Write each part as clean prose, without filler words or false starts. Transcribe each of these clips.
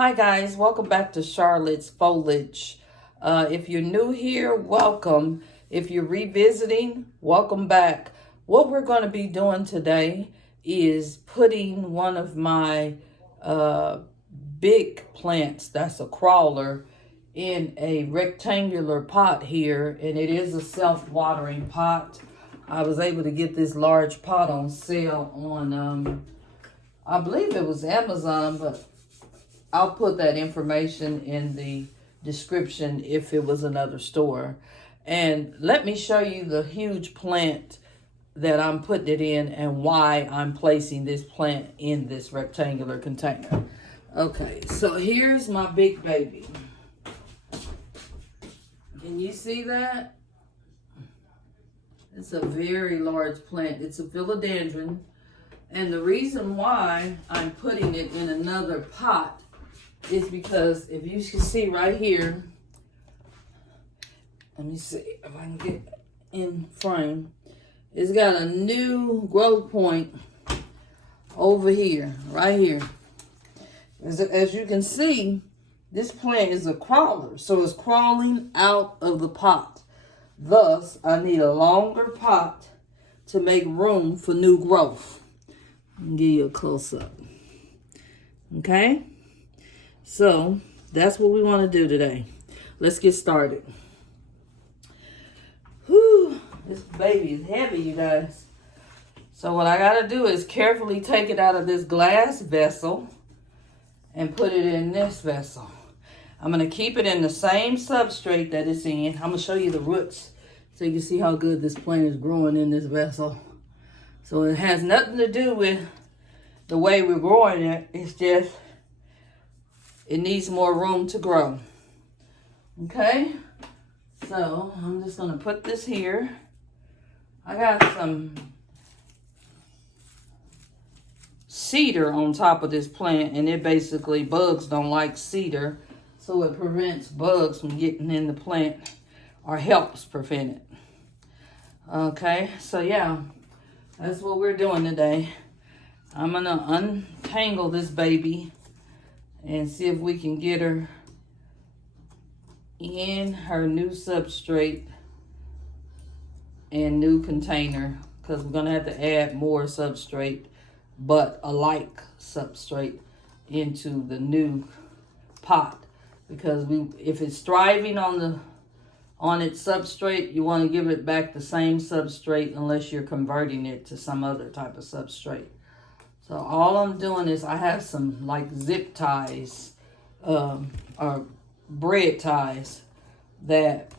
Hi guys, welcome back to Charlotte's Foliage. If you're new here, welcome. If you're revisiting, welcome back. What we're going to be doing today is putting one of my big plants, that's a crawler, in a rectangular pot here, and it is a self-watering pot. I was able to get this large pot on sale on, I believe it was Amazon, but I'll put that information in the description if it was another store. And let me show you the huge plant that I'm putting it in and why I'm placing this plant in this rectangular container. Okay, so here's my big baby. Can you see that? It's a very large plant. It's a philodendron. And the reason why I'm putting it in another pot is because if you can see right here, let me see if I can get in frame. It's got a new growth point over here, right here. As you can see, this plant is a crawler, so it's crawling out of the pot. Thus, I need a longer pot to make room for new growth. I'll give you a close-up. Okay? So, that's what we want to do today. Let's get started. Whew, this baby is heavy, you guys. So what I got to do is carefully take it out of this glass vessel and put it in this vessel. I'm going to keep it in the same substrate that it's in. I'm going to show you the roots so you can see how good this plant is growing in this vessel. So it has nothing to do with the way we're growing it. It's just it needs more room to grow. Okay, so I'm just gonna put this here. I got some cedar on top of this plant, and it basically, bugs don't like cedar, so it prevents bugs from getting in the plant, or helps prevent it. Okay, so yeah, that's what we're doing today. I'm gonna untangle this baby and see if we can get her in her new substrate and new container, because we're gonna have to add more substrate, but a like substrate into the new pot, because if it's thriving on its substrate, you want to give it back the same substrate unless you're converting it to some other type of substrate. So all I'm doing is I have some like zip ties or bread ties that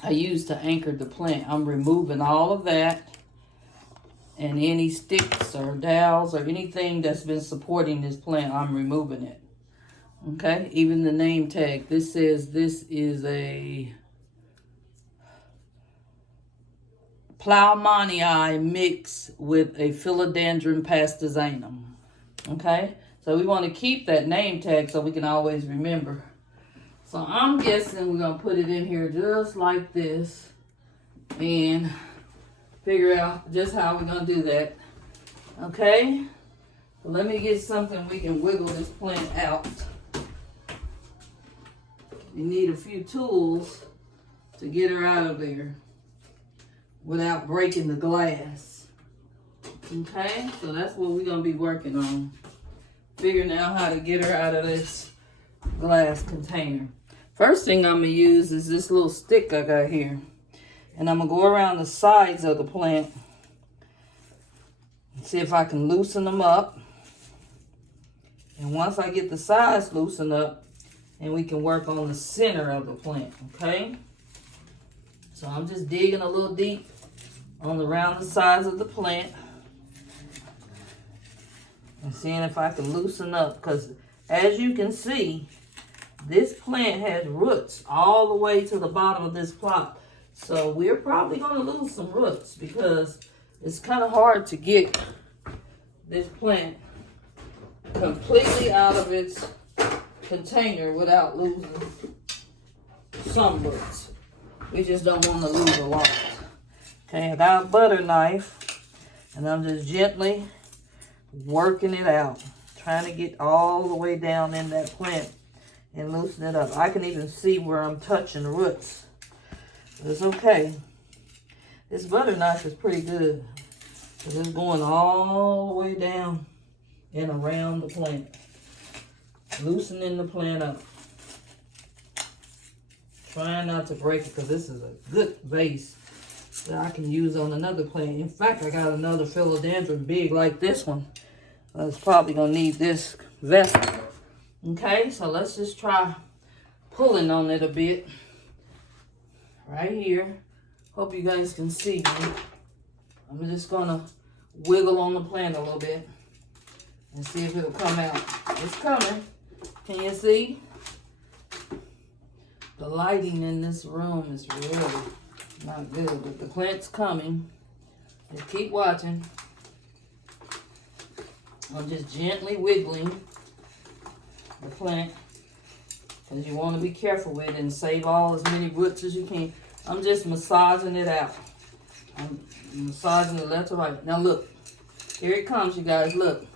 I use to anchor the plant. I'm removing all of that and any sticks or dowels or anything that's been supporting this plant, I'm removing it. Okay, even the name tag. This says this is a plomanii mix with a philodendron pastazanum. Okay, so we want to keep that name tag so we can always remember. So I'm guessing we're gonna put it in here just like this and figure out just how we're gonna do that. Okay, so let me get something we can wiggle this plant out. You need a few tools to get her out of there without breaking the glass. Okay, so that's what we're gonna be working on. Figuring out how to get her out of this glass container. First thing I'm gonna use is this little stick I got here. And I'm gonna go around the sides of the plant and see if I can loosen them up. And once I get the sides loosened up, and we can work on the center of the plant, okay? So I'm just digging a little deep around the sides of the plant and seeing if I can loosen up, because as you can see, this plant has roots all the way to the bottom of this plot. So we're probably gonna lose some roots because it's kind of hard to get this plant completely out of its container without losing some roots. We just don't want to lose a lot. Okay, I got a butter knife and I'm just gently working it out, trying to get all the way down in that plant and loosen it up. I can even see where I'm touching the roots. But it's okay. This butter knife is pretty good, because it's going all the way down and around the plant, loosening the plant up. Trying not to break it, because this is a good vase that I can use on another plant. In fact, I got another philodendron big like this one. I was probably going to need this vessel. Okay, so let's just try pulling on it a bit. Right here. Hope you guys can see me. I'm just going to wiggle on the plant a little bit and see if it'll come out. It's coming. Can you see? The lighting in this room is really not good, but the plant's coming. Just keep watching. I'm just gently wiggling the plant, because you want to be careful with it and save all as many roots as you can. I'm just massaging it out. I'm massaging it left to right. Now look, here it comes, you guys. Look.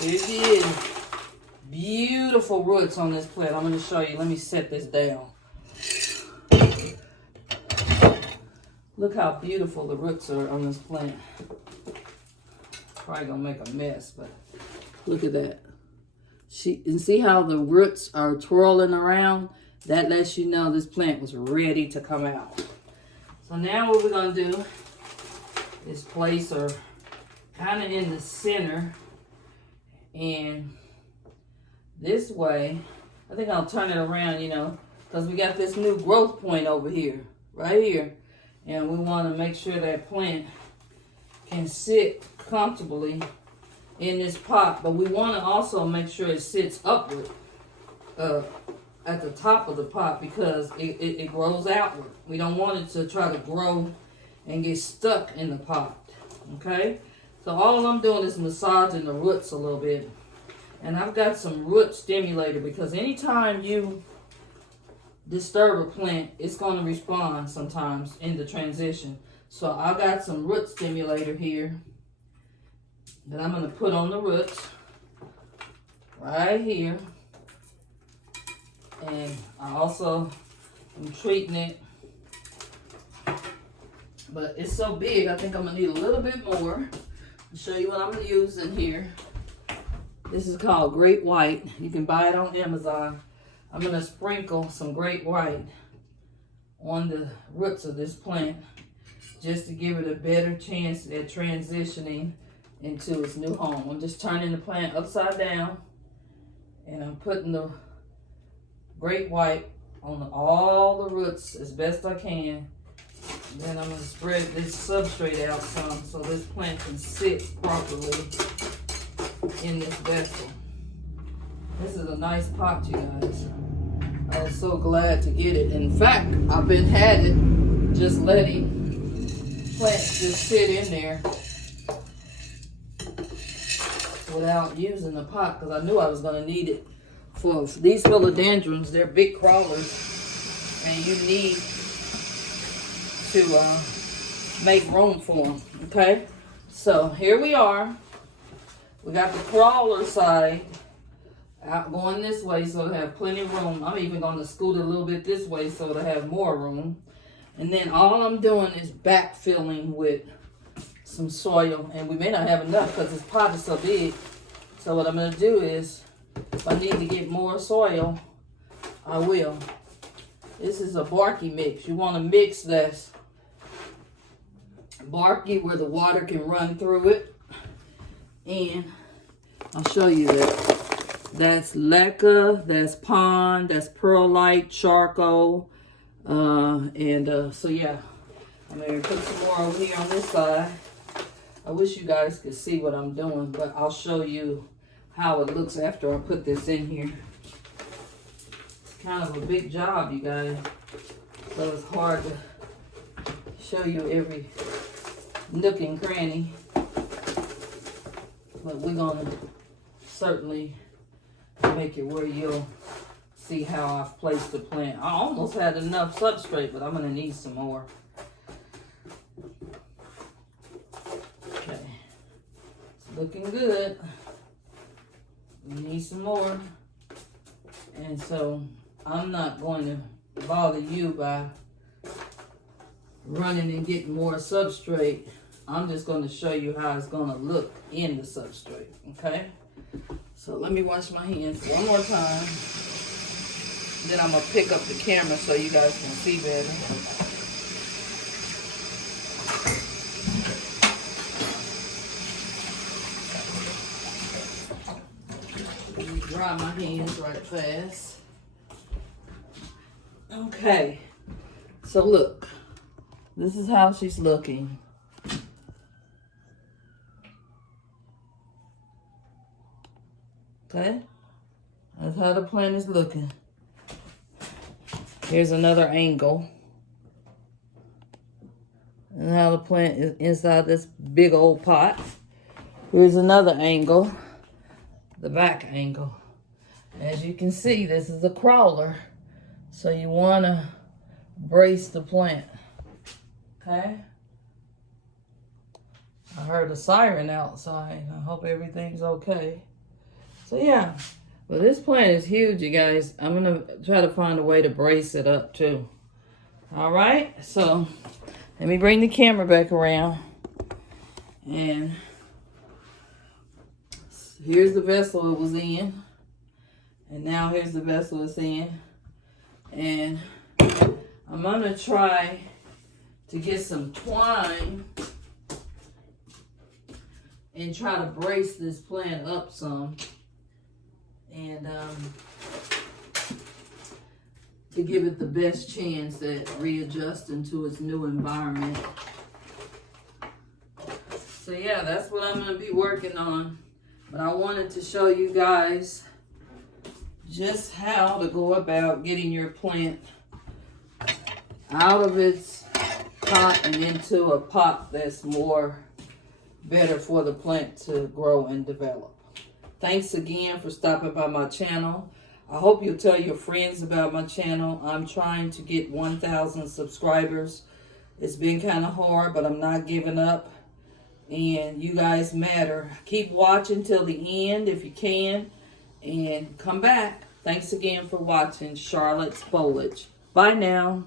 Here it is. Beautiful roots on this plant. I'm going to show you. Let me set this down. Look how beautiful the roots are on this plant. Probably going to make a mess, but look at that. And see how the roots are twirling around? That lets you know this plant was ready to come out. So now what we're going to do is place her kind of in the center. And this way, I think I'll turn it around, you know, because we got this new growth point over here, right here. And we want to make sure that plant can sit comfortably in this pot. But we want to also make sure it sits upward at the top of the pot, because it grows outward. We don't want it to try to grow and get stuck in the pot, okay? So all I'm doing is massaging the roots a little bit. And I've got some root stimulator, because anytime you disturb a plant, it's going to respond sometimes in the transition. So I got some root stimulator here that I'm going to put on the roots right here. And I also am treating it, but it's so big, I think I'm going to need a little bit more. I'll show you what I'm using here. This is called Great White. You can buy it on Amazon. I'm going to sprinkle some Great White on the roots of this plant, just to give it a better chance at transitioning into its new home. I'm just turning the plant upside down, and I'm putting the Great White on all the roots as best I can. And then I'm going to spread this substrate out some, so this plant can sit properly in this vessel. This is a nice pot, you guys. I was so glad to get it. In fact, I've been had it just letting plants just sit in there without using the pot, because I knew I was going to need it for these philodendrons. They're big crawlers, and you need to make room for them. Okay, so here we are. We got the crawler side out going this way, so to have plenty of room. I'm even going to scoot it a little bit this way so to have more room. And then all I'm doing is backfilling with some soil, and we may not have enough because this pot is so big. So what I'm going to do is, if I need to get more soil, I will. This is a barky mix. You want to mix this barky where the water can run through it. And I'll show you that. That's leca, that's pond, that's perlite, charcoal. So yeah, I'm going to put some more over here on this side. I wish you guys could see what I'm doing, but I'll show you how it looks after I put this in here. It's kind of a big job, you guys, so it's hard to show you every nook and cranny, but we're going to certainly make it where you'll see how I've placed the plant. I almost had enough substrate, but I'm going to need some more. looking good. We need some more. And so I'm not going to bother you by running and getting more substrate. I'm just going to show you how it's going to look in the substrate, okay? So let me wash my hands one more time. Then I'm going to pick up the camera so you guys can see better. Let me dry my hands right fast. Okay. So look. This is how she's looking. Okay? That's how the plant is looking. Here's another angle. And how the plant is inside this big old pot. Here's another angle. The back angle. As you can see, this is a crawler. So you want to brace the plant. Okay? I heard a siren outside. I hope everything's okay. So yeah, but this plant is huge, you guys. I'm going to try to find a way to brace it up too. All right, so let me bring the camera back around. And here's the vessel it was in. And now here's the vessel it's in. And I'm going to try to get some twine and try to brace this plant up some. And to give it the best chance at readjusting to its new environment. So yeah, that's what I'm going to be working on. But I wanted to show you guys just how to go about getting your plant out of its pot and into a pot that's better for the plant to grow and develop. Thanks again for stopping by my channel. I hope you'll tell your friends about my channel. I'm trying to get 1,000 subscribers. It's been kind of hard, but I'm not giving up. And you guys matter. Keep watching till the end if you can. And come back. Thanks again for watching Charlotte's Foliage. Bye now.